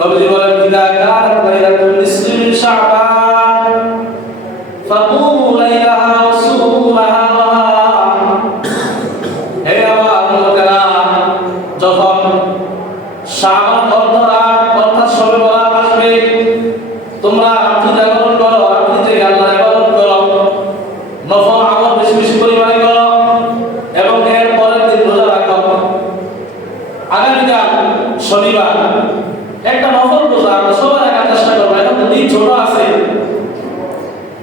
নবীজি বলেন ইদা কানাত লাইলাতুল নিসফি মিন শাবান ফাকুমু লাইলাহা ওয়া সুমু নাহারাহা। হে আমার লোকেরা, যখন শাবান অর্ধরাত অর্থাৎ শবে বরাত আসবে, তোমরা রাত্রি জাগরণ করো, রাত্রি জেগে আল্লাহর ইবাদত করো, নফল আমল বেশি বেশি পরিমাণে করো এবং এর পরের দিন রোজা রাখো। আগামীকাল শনিবার একটা নফল রোজা আমরা সবাই রাখার চেষ্টা করবো। এখন তো দিন ছোট আছে,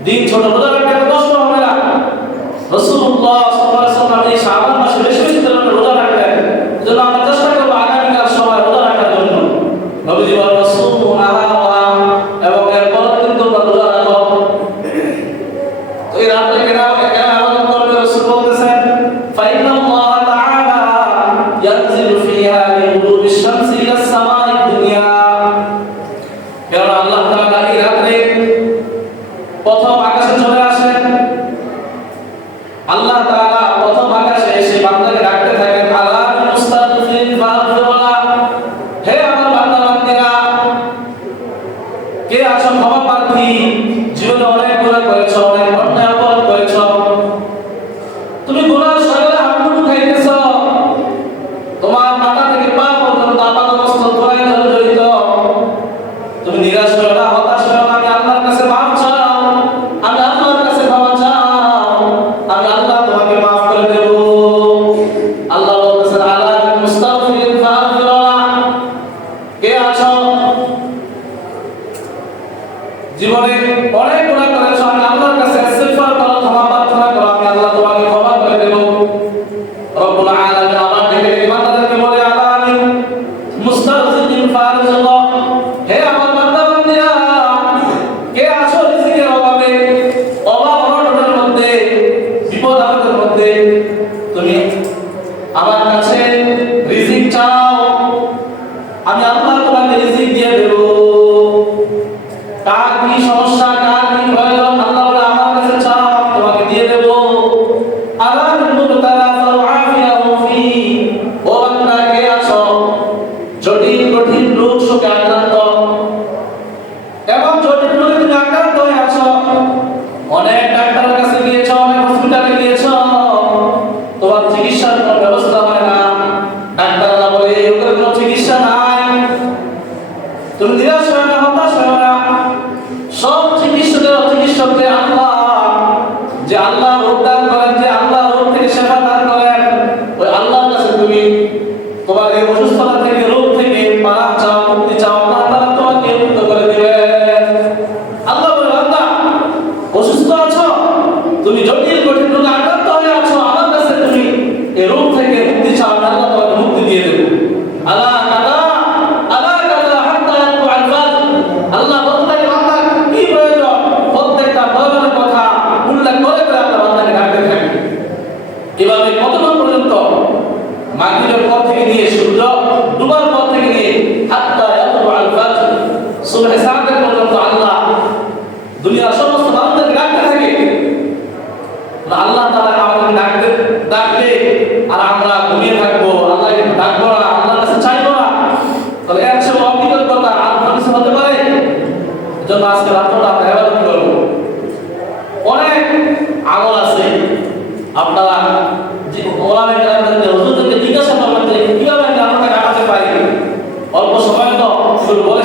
দিন ছোট, রোজা রাখতে এত কষ্ট হবে না। রাসূলুল্লাহ সাল্লাল্লাহু আলাইহি ওয়াসাল্লাম এই শাবান মাসে বেশি বেশি করে রোজা রাখতেন। এজন্য আমরা চেষ্টা করব আগামীকাল সবাই রোজা রাখার জন্য। নবীজি বলেন সুমু নাহারাহা, এবং এর পরের দিন তোমরা রোজা রাখো। তো এই রাতে কেন আবাদত করবে? রাসূল বলতেছেন ফাইনাল্লাহ তাআলা ইয়ানজিলু ফিহা মিন গুরুবিশ শামসি ইলা সামাই দুনিয়া। কারণ আল্লাহ তাআলা এই রাতে প্রথম আকাশে চলে আসেন। আল্লাহ তাআলা প্রথম আকাশে এসে বান্দাকে ডাকতে থাকেন, আলা মুস্তাগফিরিন ফাগফিরুল্লাহ, হে আমার বান্দা বান্দীরা, কে আছো ক্ষমা প্রার্থী, জীবনে অনেক গুনাহ করেছো, অনেক অন্যায় অপরাধ করেছো, তুমি গুনাহ সরলে হাঁটু খাইতেছো, তোমার মাথা থেকে পা পর্যন্ত আপাদমস্তক গোনায় জড়িত, তুমি নিরাশ হও না, হতাশ হও না, আমি আল্লাহর কাছে মাফ চাও, আমি আল্লাহর কাছে ক্ষমা চাও, আমি আল্লাহ তোমাকে মাফ করে দেব। আল্লাহ বলতেছেন আলা মুস্তাগফিরিন ফাগফিরুল্লাহ, কে আছো জীবনে অনেক গুনাহ করেছো, আমি আল্লাহর কাছে ইস্তিগফার করো, ক্ষমা প্রার্থনা করো, আমি আল্লাহ তোমাকে ক্ষমা করে দেব। রব্বুল আলামিন আমার ডেকে বান্দাদেরকে বলে আলা মুস্তাগফিরিন ফাগফিরুল্লাহ, হে আমার বান্দা বান্দীরা, কে আছো রিজিকের অভাবে, অভাব অনটনের মধ্যে, বিপদ আপদের মধ্যে, তুমি আমার কাছে রিজিক চাও, আমি আল্লাহ তোমাকে রিজিক দিয়ে দেব। কার কি সমস্যা, কার কি প্রয়োজন, আল্লাহ বলে আমার কাছে চাও, আমি তোমাকে দিয়ে দেব। আলাল মুবতালা ফাআফিয়াহু ফি, ও বান্দা কে আছো জটিল কঠিন রোগ শোকে আক্রান্ত, এবং জটিল রোগে তুমি আক্রান্ত হয়ে আছো, অনেক ডাক্তারের কাছে গিয়েছো, অনেক হসপিটালে গিয়েছো, তোমার চিকিৎসার কোনো ব্যবস্থা হয় না, ডাক্তাররা বলে এই রোগের কোনো চিকিৎসা নাই, তুমি নিরাশ হয় না, হতাশ হয় না, সব চিকিৎসকদের আল্লাহ, যে আল্লাহ রোগ দান করেন, যে আল্লাহ রোগ থেকে সেবা দান করেন, ওই আল্লাহর কাছে তুমি তোমার এই অসুস্থতা থেকে, রোগ থেকে পানা চাও, মুক্তি চাও, আল্লাহ তাআলা তোমাকে মুক্ত করে দিবেন। আল্লাহ বলে বান্দা অসুস্থ আছো, তুমি জটিল কঠিন রোগে আক্রান্ত হয়ে আছো, আমার কাছে তুমি এই রোগ থেকে মুক্তি চাও, আমি আল্লাহ তোমাকে মুক্তি দিয়ে দেব। আলা কাদা আলা কাদা হাত্তা ইয়াতু আল ফাজ, আল্লাহ বলতে থাকে বান্দা কি প্রয়োজন, প্রত্যেকটা প্রয়োজনের কথা উল্লেখ করে করে আল্লাহ বান্দাকে ডাকতে থাকে। এভাবে কতক্ষণ পর্যন্ত? মাগরিবের পর থেকে নিয়ে সূর্য ডুবার পর থেকে নিয়ে হাত্তা ইয়াতু আল ফাজ, সুবহে সাদেক পর্যন্ত আল্লাহ দুনিয়ার সমস্ত বান্দাকে ডাকতে থাকে। আল্লাহ তাআলা আমাদের ডাকবে আর আমরা ঘুমিয়ে থাকবো, আল্লাহকে ডাকবো না, আল্লাহর কাছে চাইবো না, তাহলে এর চেয়ে অকৃতজ্ঞতা আর কিছু হতে পারে? এজন্য আজকে রাতটা আমরা ইবাদত করব। অনেক আমল আছে, আপনারা যে ওলামায়ে কেরামদের হুজুরদেরকে জিজ্ঞাসা করবেন যে কিভাবে আমরা আমলটা কাটাতে পারি। অল্প সময় তো শুরু বলে